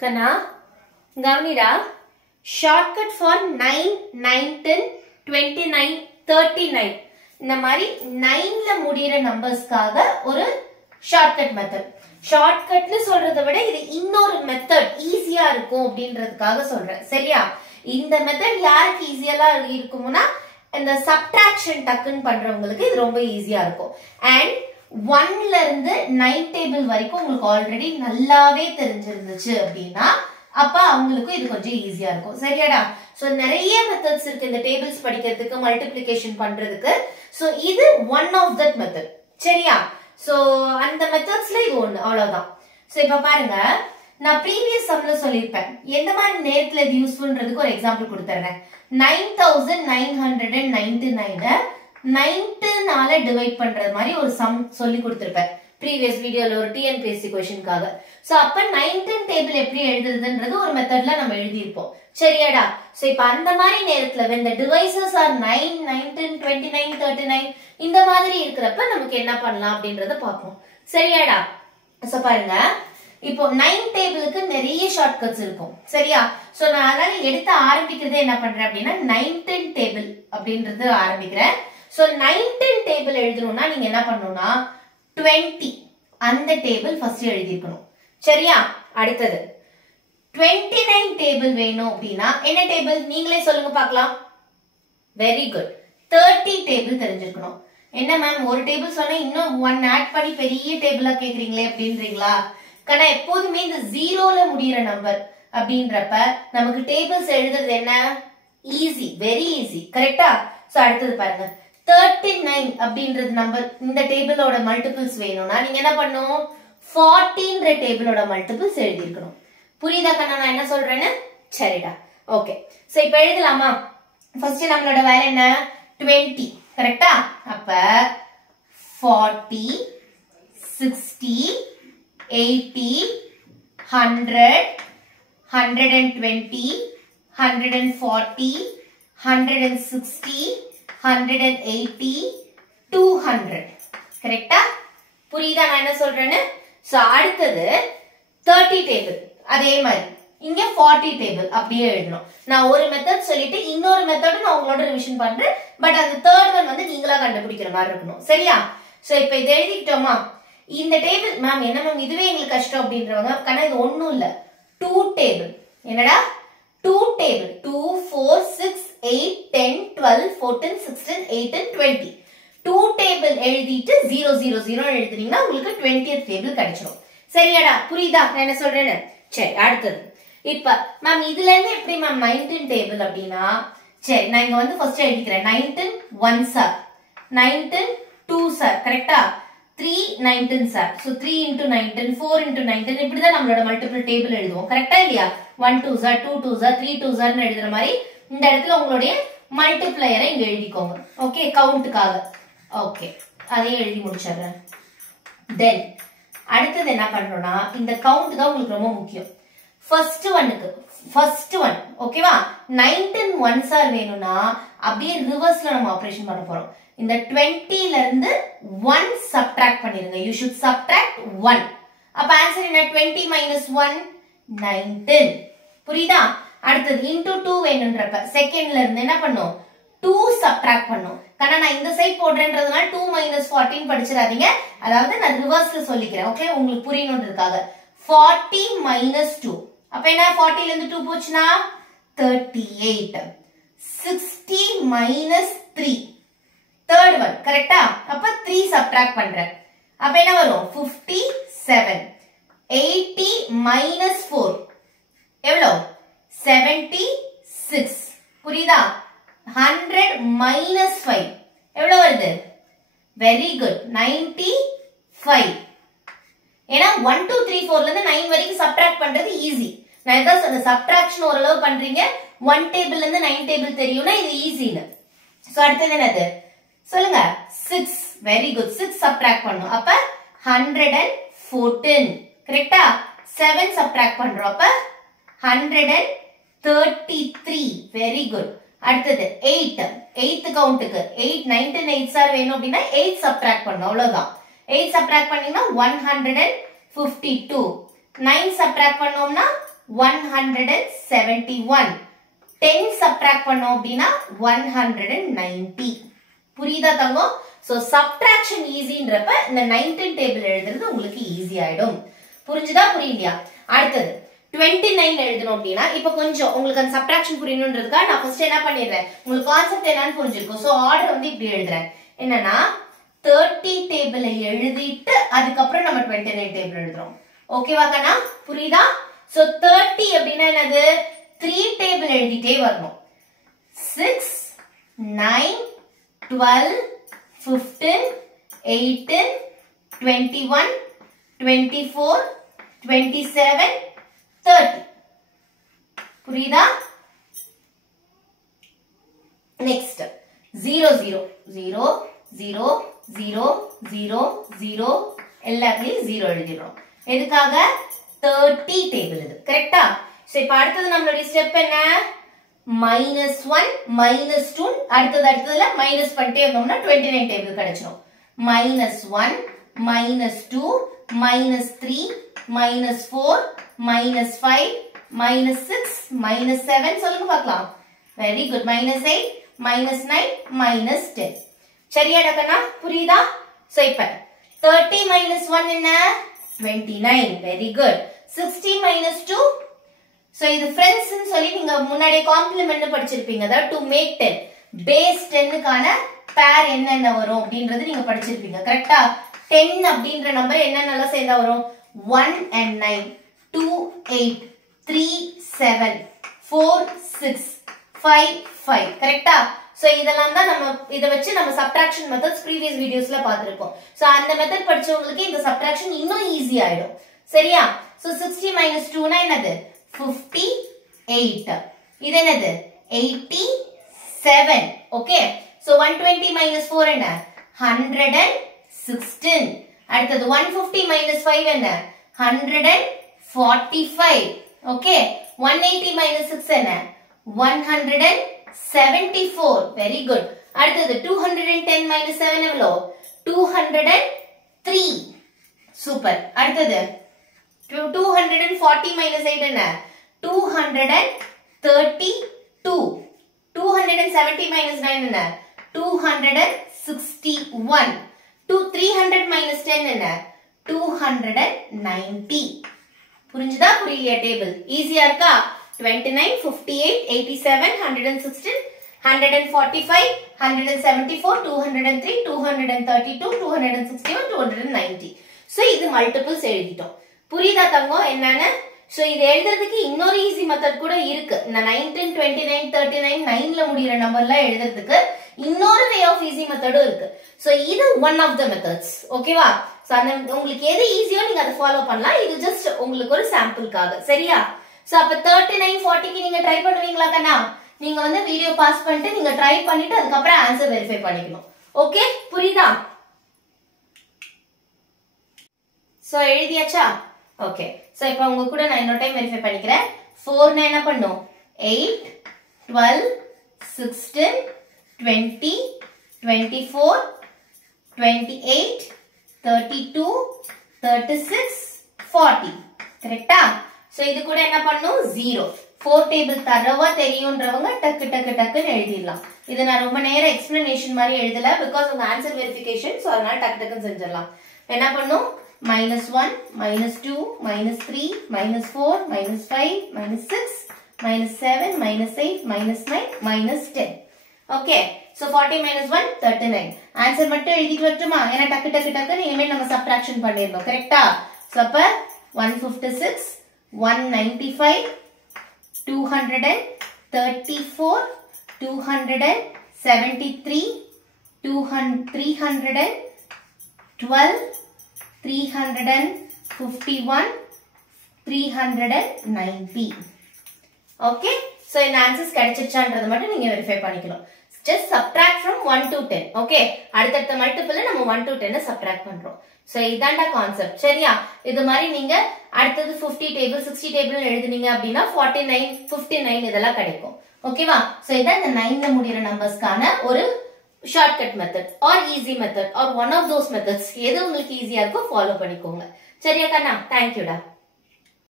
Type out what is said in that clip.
Kana, Gavanira, shortcut for 9, 9, 10, 29, 39. இந்த மாதிரி 9ல முடியிற நம்பர்ஸ்க்காக ஒரு ஷார்ட்கட் மெத்தட். ஷார்ட்கட்னு சொல்றதை விட இது இன்னொரு மெத்தட் ஈஸியா இருக்கும் அப்படின்றதுக்காக சொல்றேன். சரியா? இந்த மெத்தட் யாருக்கு ஈஸியா இருக்கும்னா இந்த சப்ட்ராக்ஷன் டக்குன்னு பண்றவங்களுக்கு இது ரொம்ப ஈஸியா இருக்கும். அண்ட் 1ல இருந்து 9 டேபிள் வரைக்கும் உங்களுக்கு ஆல்ரெடி நல்லாவே தெரிஞ்சிருந்துச்சு அப்படின்னா அப்ப அவங்களுக்கு இது கொஞ்சம் ஈஸியா இருக்கும். சரியாடா? சோ நிறைய மெத்தட்ஸ் இருக்கு இந்த டேபிள்ஸ் படிக்கிறதுக்கு, மல்டிப்ளிகேஷன் பண்றதுக்கு. சோ இது ஒன் ஆஃப் தட் மெத்தட். சரியா? சோ அந்த மெத்தட்ஸ்ல இது ஒண்ணு, அவ்வளவுதான். சோ இப்ப பாருங்க, நான் ப்ரீவியஸ் சம்ல சொல்லிருப்பேன் எந்த மாதிரி நேரத்துல இது யூஸ்ஃபுல்ன்றதுக்கு ஒரு எக்ஸாம்பிள் கொடுத்துறேன். 9999 9னால டிவைட் பண்றது மாதிரி ஒரு சம் சொல்லி கொடுத்திருப்பேன் ப்ரீவியஸ் வீடியோல ஒரு டிஎன்பிஎஸ்சி क्वेश्चनக்காக. சோ அப்ப 910 டேபிள் எப்படி எழுதுறதுன்றது ஒரு மெத்தட்ல நம்ம எழுதி இருப்போம். சரியாடா? சோ இப்ப அந்த மாதிரி நேரத்துல when the devices are 9, 9, 10, 29, 39 இந்த மாதிரி இருக்கிறப்ப நமக்கு என்ன பண்ணலாம் அப்படின்றத பார்ப்போம். சரியாடா? சோ பாருங்க, இப்போ 9 டேபிளுக்கு நிறைய ஷார்ட்கட்ஸ் இருக்கும். சரியா? சோ நான் அதனால எடுத்து ஆரம்பிக்கிறதே என்ன பண்றேன் அப்படின்னா 910 டேபிள் அப்படின்றது ஆரம்பிக்கிறேன். சோ 910 டேபிள் எழுதணும்னா நீங்க என்ன பண்ணணும்னா 20 அந்த டேபிள் ஃபர்ஸ்ட் எழுதிக்கணும். சரியா? அடுத்தது 29 டேபிள் வேணும் அப்படின்னா என்ன டேபிள் நீங்களே சொல்லுங்க பார்க்கலாம். வெரி குட், 30 டேபிள் தெரிஞ்சிருக்கணும். என்ன மேம் ஒரு டேபிள் சொன்னா இன்னும் 1 ஆட் பண்ணி பெரிய டேபிளா கேக்குறீங்களே அப்படின்றீங்களா? ஆனா எப்போதுமே இந்த 0ல முடியிற நம்பர் அப்படின்றப்ப நமக்கு டேபிள்ஸ் எழுதுறது என்ன ஈஸி, வெரி ஈஸி. கரெக்டா? சோ அடுத்தது பாருங்க, 39 அப்படின்றது நம்பர் இந்த டேபிளோட மல்டிபிள்ஸ் வேணும்னா நீங்க என்ன பண்ணணும் 40ன்ற டேபிளோட மல்டிபிள்ஸ் எழுதிஇருக்கணும். புரியுதா கண்ணா நான் என்ன சொல்றேன்னு? சரிடா, ஓகே. சோ இப்ப எழுதலாமா? ஃபர்ஸ்ட் நம்மளோட வேலை என்ன 20. கரெக்டா? அப்ப 40, 60, 80, 100, 120, 140, 160, 180, 200. கரெக்டா? புரியுதா நான் என்ன சொல்றேன்னு? சோ அடுத்தது 30 டேபிள். அதே மாதிரி இங்க 40 டேபிள் அப்படியே எழுதணும். நான் ஒரு மெத்தட் சொல்லிட்டு இன்னொரு மெத்தட் நான் உங்களோட ரிவிஷன் பண்றேன். பட் அந்த தேர்ட் ஒன் வந்து நீங்களா கண்டுபிடிக்கிற மாதிரி இருக்கணும். சரியா? சோ இப்ப இதை எழுதிக்கிட்டோமா? இந்த டேபிள் மேம் என்ன மேம் இதுவே எங்களுக்கு கஷ்டம் அப்படின்றவங்க கண்ணா இது ஒண்ணும் இல்ல 2 டேபிள். என்னடா 2 டேபிள் 2, 4, 6, 8, 10, 12, 14, 16, 18, 20. 2 டேபிள் எழுதிட்டு 0, 0, 0 எழுதுனீங்கன்னா உங்களுக்கு 20th டேபிள் கிடைச்சிடும். சரியாடா? புரியுதா நான் என்ன சொல்றேன்னு? சரி அடுத்தது இப்ப மேம் இதுல இருந்து எப்படி மேம் 19 டேபிள் அப்படின்னா சரி நான் இங்க வந்து ஃபர்ஸ்ட் எழுதிக்கிறேன் 19 1s are 19 2s are. கரெக்டா? 3 19s are. so 3 into 19 4 into 19 இப்படிதான் நம்மளோட மல்டிபிள் டேபிள் எழுதுவோம். கரெக்டா இல்லையா? 1 2s are 2 2s are 3 2s are எழுதுற மாதிரி இந்த இடத்துல உங்களுடைய மல்டிப்ளையரை இங்க எழுதிக்கோங்க. ஓகே, கவுண்ட்டுக்காக. ஓகே, அதையும் எழுதி முடிச்சிடுறேன். தென் அடுத்தது என்ன பண்றோம்னா இந்த கவுண்ட் தான் உங்களுக்கு ரொம்ப முக்கியம். ஃபர்ஸ்ட் ஒன் ஓகேவா? 19 1s are வேணும்னா அப்படியே ரிவர்ஸ்ல நம்ம ஆபரேஷன் பண்ண போறோம். இந்த 20ல இருந்து 1 சப்ட்ராக்ட் பண்ணிருங்க. You should subtract 1. அப்ப ஆன்சர் என்ன? 20 minus 1 19. புரியுதா? அடுத்தது into 2 வேணும்ன்றப்ப செகண்ட்ல இருந்து என்ன பண்ணும் 2 சப்ட்ராக்ட் பண்ணும். கண்ணா நான் இந்த சைடு போடுறேன்றதுனால 2 minus 14 படிச்சிடாதீங்க. அதாவது நான் ரிவர்ஸ்ல சொல்லிக்கிறேன். ஓகே, உங்களுக்கு புரியணும்ன்றதுக்காக 40 minus 2. அப்ப என்ன 40ல இருந்து 2 போச்சுனா 38. 60 minus 3. Third one. கரெக்டா? அப்ப 3 சப்ட்ராக்ட் பண்றேன். அப்ப என்ன வரும் 57. 80 minus 4 எவ்வளவு 76. புரியுதா? 100 minus 5 எவ்வளவு வருது? Very good 95. ஏன்னா 1 2 3 4ல இருந்து 9 வரைக்கும் சப்ட்ராக்ட் பண்றது ஈஸி. நான் எதாவது சொன்ன சப்ட்ராக்ஷன் ஓரளவு பண்றீங்க 1 டேபிள்ல இருந்து 9 டேபிள் தெரியும்னா இது ஈஸின்னு. சோ அடுத்தது என்னது சொல்லுங்க 6. வெரி குட் 6 சப்ட்ராக்ட் பண்ணும். அப்ப 114. கரெக்டா? 7 சப்ட்ராக்ட் பண்றோம். அப்ப 133. Very good. அடுத்தது 8. 8th கவுண்ட்க்கு 8 19 8s are வேணும் அப்படின்னா 8 சப்ட்ராக்ட் பண்ணனும். அவ்வளவுதான். 8 சப்ட்ராக்ட் பண்ணீங்கன்னா 152. 9 சப்ட்ராக்ட் பண்ணோம்னா 171. 10 subtract பண்ணோம் அப்படின்னா 190. புரியுதா தங்கம்? So subtraction easyன்றப்ப இந்த 19 டேபிள் எழுதுறது உங்களுக்கு ஈஸி ஆயிடும். புரிஞ்சுதா புரியலையா? அடுத்தது 29 எழுதணும் அப்படின்னா இப்ப கொஞ்சம் உங்களுக்கு அந்த சப்ட்ராக்ஷன் புரியணும்ன்றதுக்கா நான் ஃபர்ஸ்ட் என்ன பண்ணிடுறேன், உங்களுக்கு கான்செப்ட் என்னன்னு புரிஞ்சிருக்கும். சோ ஆர்டர் வந்து இப்படி எழுதுறேன். என்னன்னா 30 டேபிளை எழுதிட்டு அதுக்கப்புறம் நம்ம 29 டேபிள் எழுதுறோம். ஓகேவா கண்ணா? புரியுதா? சோ 30 அப்படின்னா என்னது, 3 டேபிள் எழுதிட்டே வரணும். 6 9 12 15 18 21 24 27 30. புரியுதா? நெக்ஸ்ட் 0 0 0 0 0 0 0 எல்லாத்தையும் 0 எழுதிடுறோம். எதுக்காக? 30 டேபிள் இது. கரெக்டா? சோ இப்ப அடுத்தது நம்மளுடைய ஸ்டெப் என்ன, -1 -2 அடுத்ததுல மைனஸ் பண்ணிட்டே இருந்தோம்னா 29 டேபிள் கிடைச்சிடும். -1 -2 -3 -4 -5 -6 -7 சொல்லுங்க பார்க்கலாம். Very good. -8 -9 -10. சரியாடா கண்ணா? புரியுதா? சோ இப்ப 30 -1 என்ன, 29. Very good. 60 -2, சோ இது ஃப்ரெண்ட்ஸ் னு சொல்லி நீங்க முன்னாடி காம்ப்ளிமெண்ட் படிச்சிருப்பீங்க. அதாவது to make 10 base 10 க்கான பேர் என்னென்ன வரும் அப்படின்றது நீங்க படிச்சிருப்பீங்க. கரெக்ட்டா? 10 அப்படிங்கற நம்பர் என்னென்னலாம் சேர்ந்தா வரும், 1 and 9 2 8 3 7 4 6 5 5. கரெக்ட்டா? சோ இதெல்லாம் தான் நம்ம இத வச்சு நம்ம சப்ட்ராக்ஷன் மெத்தட்ஸ் previous வீடியோஸ்ல பாத்துறோம். சோ அந்த மெத்தட் படிச்சவங்களுக்கு இந்த சப்ட்ராக்ஷன் இன்னும் ஈஸி ஆயிடும். சரியா? சோ 60 -2 னா என்னது, 58. இது என்னது, 87. ஓகே. சோ 120 -4 என்ன, 116. அடுத்தது 150 -5 என்ன, 145. ஓகே. 180 -6 என்ன, 174. Very good. அடுத்தது 210 -7 எவ்வளோ, 203. சூப்பர். அடுத்தது 240 -8 என்ன, 232. 270 -9 என்ன, 261. 300 -10 என்ன, 290. புரிஞ்சுதா புரியலையா டேபிள்? ஈஸியா இருக்கா? 29 58 87 116 145 174 203 232 261 290. சோ இது மல்டிபிள்ஸ் எழுதிட்டோம். புரியுதா தங்கம் என்னன்னு? சோ இது எழுதுறதுக்கு இன்னொரு ஈஸி மெத்தட் கூட இருக்கு. இந்த 19 29 39 9ல முடியற நம்பர்லாம் எழுதுறதுக்கு இன்னொரு வே ஆஃப் ஈஸி மெத்தடும் இருக்கு. சோ இது ஒன் ஆஃப் த மெத்தட்ஸ். ஓகேவா? சோ உங்களுக்கு எது ஈஸியோ நீங்க அதை ஃபாலோ பண்ணலாம். இது ஜஸ்ட் உங்களுக்கு ஒரு சாம்பிளுக்காக. சரியா? சோ அப்ப 39 40க்கு நீங்க ட்ரை பண்ணுவீங்களா கண்ணா? நீங்க வந்து வீடியோ பாஸ் பண்ணிட்டு நீங்க ட்ரை பண்ணிட்டு அதுக்கப்புறம் ஆன்சர் வெரிஃபை பண்ணிக்கணும். ஓகே? புரியுதா? சோ எழுதியாச்சா? ஓகே. சோ இப்போ உங்க கூட நான் இன்னொரு டைம் வெரிஃபை பண்ணிக்கிறேன். 4 னா என்ன பண்ணும், 8 12 16 20 24 28 32 36 40. கரெக்ட்டா? சோ இது கூட என்ன பண்ணும், 0. 4 டேபிள் தரவா தெரியும்ன்றவங்க டக்கு டக்கு டக்குன்னு எழுதிடலாம். இது நான் ரொம்ப நேரம் எக்ஸ்பிளனேஷன் மாதிரி எழுதல, பிகாஸ் உங்க ஆன்சர் வெரிஃபிகேஷன். சோ அதனால டக்கு டக்குன்னு செஞ்சிடலாம். என்ன பண்ணும், -1 -2 -3 -4 -5 -6 -7 -8 -9 -10. ஓகே. சோ 40 -1 39. ஆன்சர் மட்டும் எழுதிட்டு வரட்டுமா? ஏன்னா டக்கு டக்கு டக்குன்னு இனிமேல் நம்ம சப்ட்ராக்ஷன் பண்ணிடணும். கரெக்ட்டா? சோ அப்ப 156 195 234 273 312 351 390. ஓகே. சோ இந்த ஆன்சர்ஸ் கிடைச்சிருச்சான்றது மட்டும் நீங்க வெரிஃபை பண்ணிக்கணும். just subtract from 1 to 10. Okay. அடுத்த மல்டிபிள்ல நம்ம 1 to 10 சப்ட்ராக்ட் பண்றோம். சோ இதான்டா கான்செப்ட். சரியா? இது மாதிரி நீங்க அடுத்தது 50 டேபிள் 60 டேபிள் எழுதுனீங்க அப்படின்னா 49 59 இதெல்லாம் கிடைக்கும். ஓகேவா? சோ இதான் இந்த 9ல முடியற நம்பர்ஸ்க்கான ஒரு shortcut method or easy method or one of those methods. எது உங்களுக்கு ஈஸியா இருக்கோ ஃபாலோ பண்ணிக்கோங்க. சரியா கண்ணா? தேங்க்யூடா.